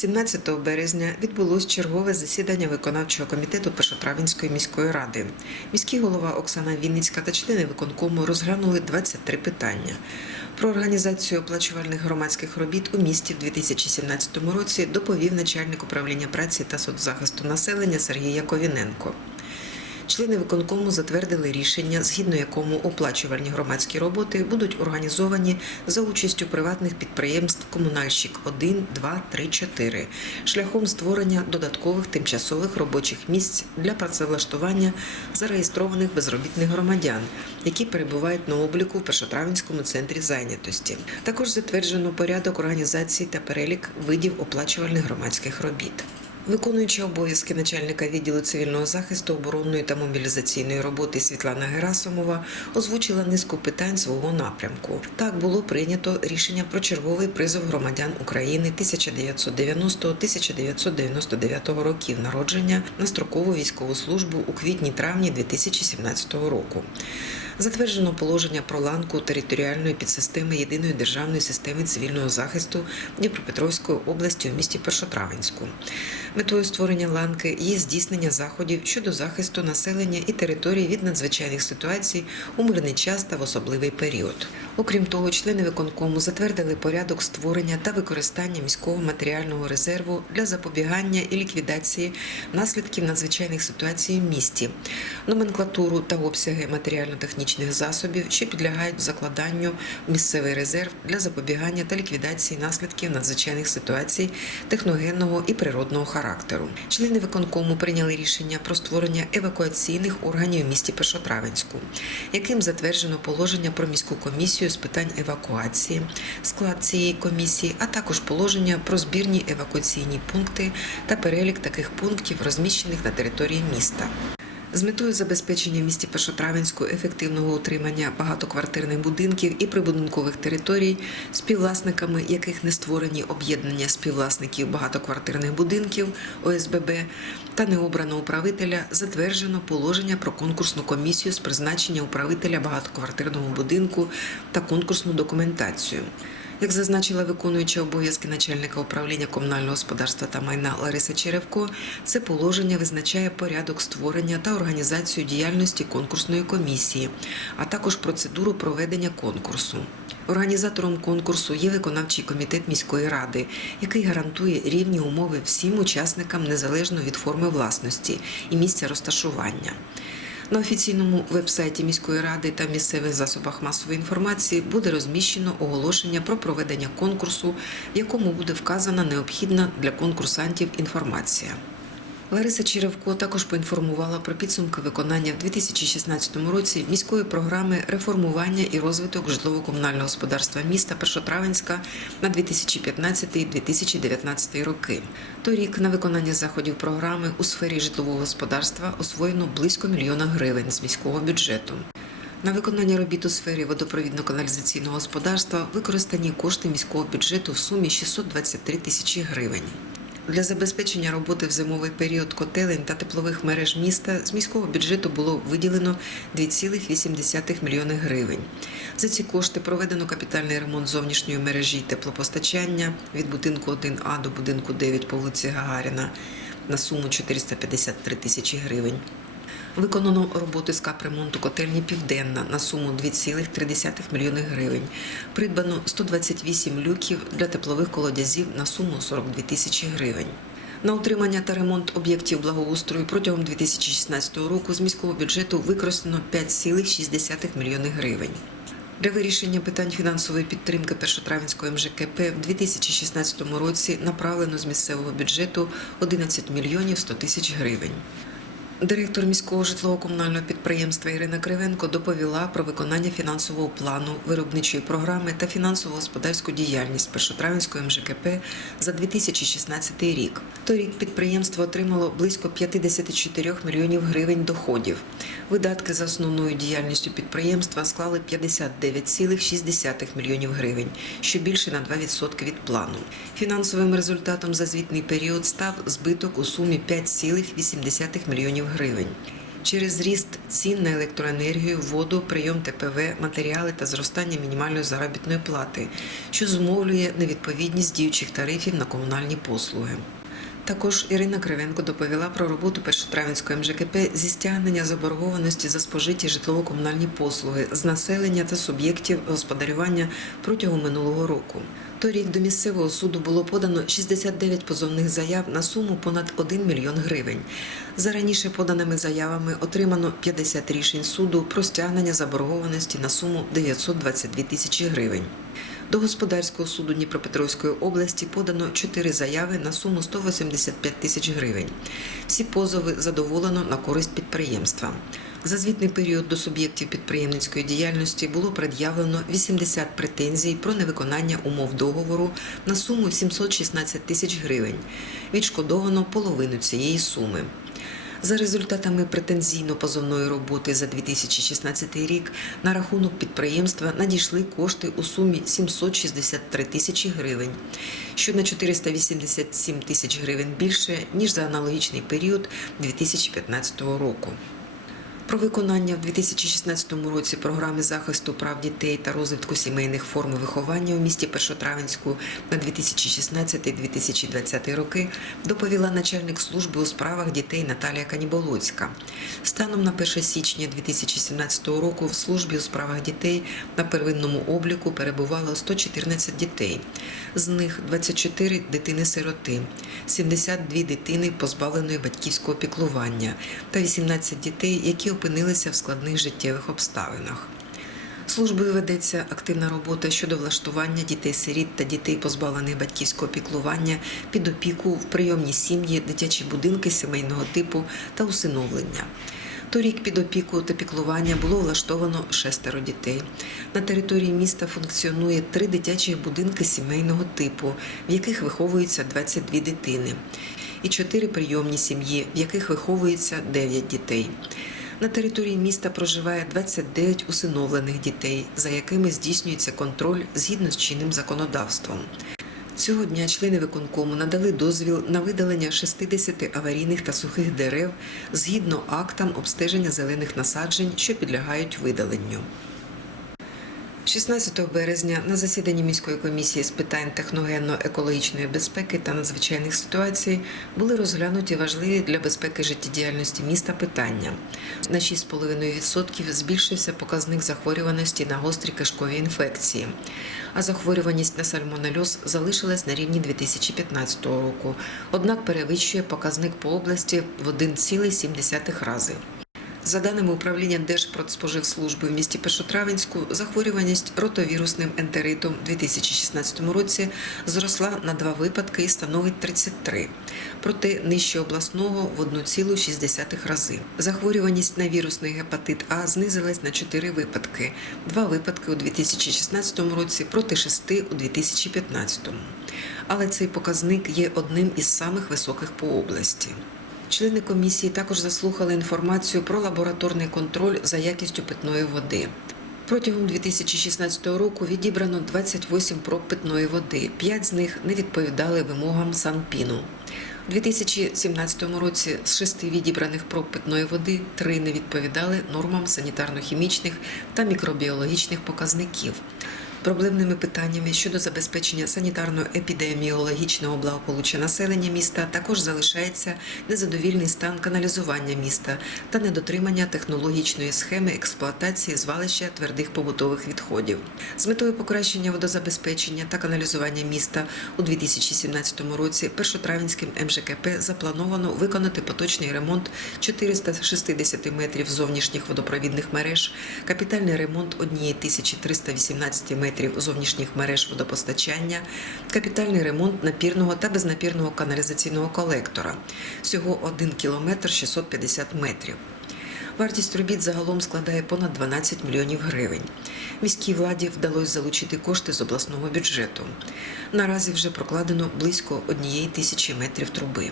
17 березня відбулось чергове засідання виконавчого комітету Першотравенської міської ради. Міський голова Оксана Вінницька та члени виконкому розглянули 23 питання. Про організацію оплачувальних громадських робіт у місті в 2017 році доповів начальник управління праці та соцзахисту населення Сергій Яковіненко. Члени виконкому затвердили рішення, згідно якому оплачувальні громадські роботи будуть організовані за участю приватних підприємств Комунальщик 1, 2, 3, 4 шляхом створення додаткових тимчасових робочих місць для працевлаштування зареєстрованих безробітних громадян, які перебувають на обліку в Першотравенському центрі зайнятості. Також затверджено порядок організації та перелік видів оплачувальних громадських робіт. Виконуюча обов'язки начальника відділу цивільного захисту, оборонної та мобілізаційної роботи Світлана Герасимова озвучила низку питань свого напрямку. Так було прийнято рішення про черговий призов громадян України 1990-1999 років народження на строкову військову службу у квітні-травні 2017 року. Затверджено положення про ланку територіальної підсистеми єдиної державної системи цивільного захисту Дніпропетровської області у місті Першотравенську. Метою створення ланки є здійснення заходів щодо захисту населення і території від надзвичайних ситуацій у мирний час та в особливий період. Окрім того, члени виконкому затвердили порядок створення та використання міського матеріального резерву для запобігання і ліквідації наслідків надзвичайних ситуацій в місті, номенклатуру та обсяги матеріально-технічних засобів, що підлягають закладанню місцевий резерв для запобігання та ліквідації наслідків надзвичайних ситуацій техногенного і природного характеру. Члени виконкому прийняли рішення про створення евакуаційних органів в місті Першотравенську, яким затверджено положення про міську комісію з питань евакуації, склад цієї комісії, а також положення про збірні евакуаційні пункти та перелік таких пунктів, розміщених на території міста. З метою забезпечення в місті Першотравенську ефективного утримання багатоквартирних будинків і прибудинкових територій, співвласниками яких не створені об'єднання співвласників багатоквартирних будинків ОСББ та не обрано управителя, затверджено положення про конкурсну комісію з призначення управителя багатоквартирного будинку та конкурсну документацію. Як зазначила виконуюча обов'язки начальника управління комунального господарства та майна Лариса Черевко, це положення визначає порядок створення та організацію діяльності конкурсної комісії, а також процедуру проведення конкурсу. Організатором конкурсу є виконавчий комітет міської ради, який гарантує рівні умови всім учасникам незалежно від форми власності і місця розташування. На офіційному вебсайті міської ради та місцевих засобах масової інформації буде розміщено оголошення про проведення конкурсу, якому буде вказана необхідна для конкурсантів інформація. Лариса Черевко також поінформувала про підсумки виконання в 2016 році міської програми реформування і розвиток житлово-комунального господарства міста Першотравенська на 2015-2019 роки. Торік на виконання заходів програми у сфері житлового господарства освоєно близько мільйона гривень з міського бюджету. На виконання робіт у сфері водопровідно-каналізаційного господарства використані кошти міського бюджету в сумі 623 тисячі гривень. Для забезпечення роботи в зимовий період котелень та теплових мереж міста з міського бюджету було виділено 2,8 мільйони гривень. За ці кошти проведено капітальний ремонт зовнішньої мережі теплопостачання від будинку 1А до будинку 9 по вулиці Гагаріна на суму 453 тисячі гривень. Виконано роботи з капремонту котельні Південна на суму 2,3 мільйони гривень. Придбано 128 люків для теплових колодязів на суму 42 тисячі гривень. На утримання та ремонт об'єктів благоустрою протягом 2016 року з міського бюджету використано 5,6 мільйони гривень. Для вирішення питань фінансової підтримки Першотравенського МЖКП в 2016 році направлено з місцевого бюджету 11 мільйонів 100 тисяч гривень. Директор міського житлово-комунального підприємства Ірина Кривенко доповіла про виконання фінансового плану виробничої програми та фінансово-господарську діяльність Першотравенської МЖКП за 2016 рік. Торік підприємство отримало близько 54 мільйонів гривень доходів. Видатки за основною діяльністю підприємства склали 59,6 мільйонів гривень, що більше на 2% від плану. Фінансовим результатом за звітний період став збиток у сумі 5,8 мільйонів гривень. Через ріст цін на електроенергію, воду, прийом ТПВ, матеріали та зростання мінімальної заробітної плати, що зумовлює невідповідність діючих тарифів на комунальні послуги. Також Ірина Кривенко доповіла про роботу Першотравенської МЖКП зі стягнення заборгованості за спожиті житлово-комунальні послуги з населення та суб'єктів господарювання протягом минулого року. Торік до місцевого суду було подано 69 позовних заяв на суму понад 1 мільйон гривень. За раніше поданими заявами отримано 50 рішень суду про стягнення заборгованості на суму 922 тисячі гривень. До господарського суду Дніпропетровської області подано 4 заяви на суму 185 тисяч гривень. Всі позови задоволено на користь підприємства. За звітний період до суб'єктів підприємницької діяльності було пред'явлено 80 претензій про невиконання умов договору на суму 716 тисяч гривень. Відшкодовано половину цієї суми. За результатами претензійно-позовної роботи за 2016 рік на рахунок підприємства надійшли кошти у сумі 763 тисячі гривень, що на 487 тисяч гривень більше, ніж за аналогічний період 2015 року. Про виконання в 2016 році програми захисту прав дітей та розвитку сімейних форм виховання у місті Першотравенську на 2016-2020 роки доповіла начальник служби у справах дітей Наталія Каніболоцька. Станом на 1 січня 2017 року в службі у справах дітей на первинному обліку перебувало 114 дітей. З них 24 дитини-сироти, 72 дитини позбавленої батьківського піклування та 18 дітей, які опинилися в складних життєвих обставинах. Службою ведеться активна робота щодо влаштування дітей-сиріт та дітей, позбавлених батьківського піклування, під опіку в прийомні сім'ї, дитячі будинки сімейного типу та усиновлення. Торік під опіку та піклування було влаштовано шестеро дітей. На території міста функціонує три дитячі будинки сімейного типу, в яких виховуються 22 дитини, і чотири прийомні сім'ї, в яких виховується 9 дітей. На території міста проживає 29 усиновлених дітей, за якими здійснюється контроль згідно з чинним законодавством. Цього дня члени виконкому надали дозвіл на видалення 60 аварійних та сухих дерев згідно актам обстеження зелених насаджень, що підлягають видаленню. 16 березня на засіданні міської комісії з питань техногенно-екологічної безпеки та надзвичайних ситуацій були розглянуті важливі для безпеки життєдіяльності міста питання. На 6,5% збільшився показник захворюваності на гострі кишкові інфекції, а захворюваність на сальмонельоз залишилась на рівні 2015 року, однак перевищує показник по області в 1,7 рази. За даними управління Держпродспоживслужби в місті Першотравенську, захворюваність ротовірусним ентеритом у 2016 році зросла на два випадки і становить 33, проте нижче обласного в 1,6 рази. Захворюваність на вірусний гепатит А знизилась на 4 випадки, два випадки у 2016 році проти 6 у 2015. Але цей показник є одним із самих високих по області. Члени комісії також заслухали інформацію про лабораторний контроль за якістю питної води. Протягом 2016 року відібрано 28 проб питної води. П'ять з них не відповідали вимогам Санпіну. У 2017 році з шести відібраних проб питної води три не відповідали нормам санітарно-хімічних та мікробіологічних показників. Проблемними питаннями щодо забезпечення санітарно-епідеміологічного благополуччя населення міста також залишається незадовільний стан каналізування міста та недотримання технологічної схеми експлуатації звалища твердих побутових відходів. З метою покращення водозабезпечення та каналізування міста у 2017 році Першотравенським МЖКП заплановано виконати поточний ремонт 460 метрів зовнішніх водопровідних мереж, капітальний ремонт 1318 метрів зовнішніх мереж водопостачання, капітальний ремонт напірного та безнапірного каналізаційного колектора. Всього 1 кілометр 650 метрів. Вартість робіт загалом складає понад 12 мільйонів гривень. Міській владі вдалося залучити кошти з обласного бюджету. Наразі вже прокладено близько однієї тисячі метрів труби.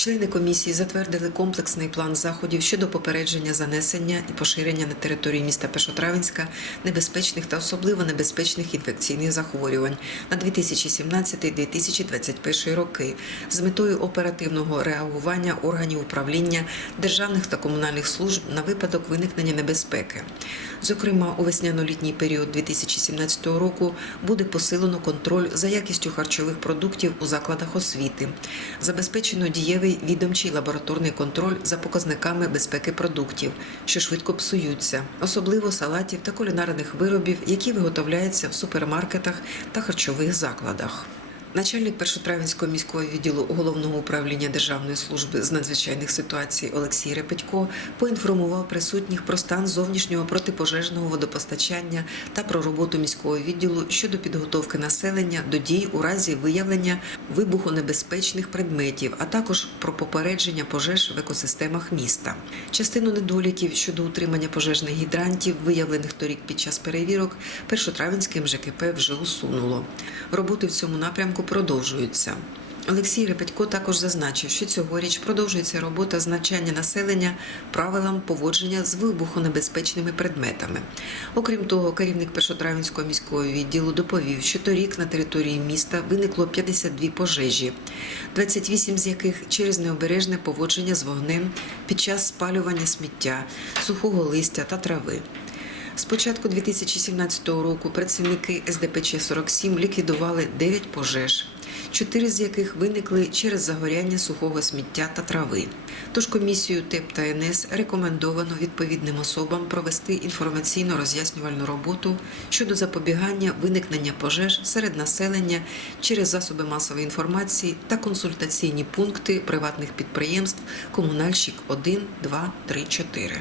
Члени комісії затвердили комплексний план заходів щодо попередження занесення і поширення на території міста Першотравенська небезпечних та особливо небезпечних інфекційних захворювань на 2017-2021 роки з метою оперативного реагування органів управління державних та комунальних служб на випадок виникнення небезпеки. Зокрема, у весняно-літній період 2017 року буде посилено контроль за якістю харчових продуктів у закладах освіти, забезпечено дієвий відомчий лабораторний контроль за показниками безпеки продуктів, що швидко псуються, особливо салатів та кулінарних виробів, які виготовляються в супермаркетах та харчових закладах. Начальник Першотравенського міського відділу головного управління Державної служби з надзвичайних ситуацій Олексій Репетько поінформував присутніх про стан зовнішнього протипожежного водопостачання та про роботу міського відділу щодо підготовки населення до дій у разі виявлення вибухонебезпечних предметів, а також про попередження пожеж в екосистемах міста. Частину недоліків щодо утримання пожежних гідрантів, виявлених торік під час перевірок, першотравенським ЖКП вже усунуло. Роботи в цьому напрямку продовжуються. Олексій Репетько також зазначив, що цьогоріч продовжується робота з навчання населення правилам поводження з вибухонебезпечними предметами. Окрім того, керівник Першотравенського міського відділу доповів, що торік на території міста виникло 52 пожежі, 28 з яких через необережне поводження з вогнем під час спалювання сміття, сухого листя та трави. З початку 2017 року працівники СДПЧ 47 ліквідували 9 пожеж, чотири з яких виникли через загоряння сухого сміття та трави. Тож комісію ТЕП та НС рекомендовано відповідним особам провести інформаційно-роз'яснювальну роботу щодо запобігання виникнення пожеж серед населення через засоби масової інформації та консультаційні пункти приватних підприємств Комунальщик 1, 2, 3, 4.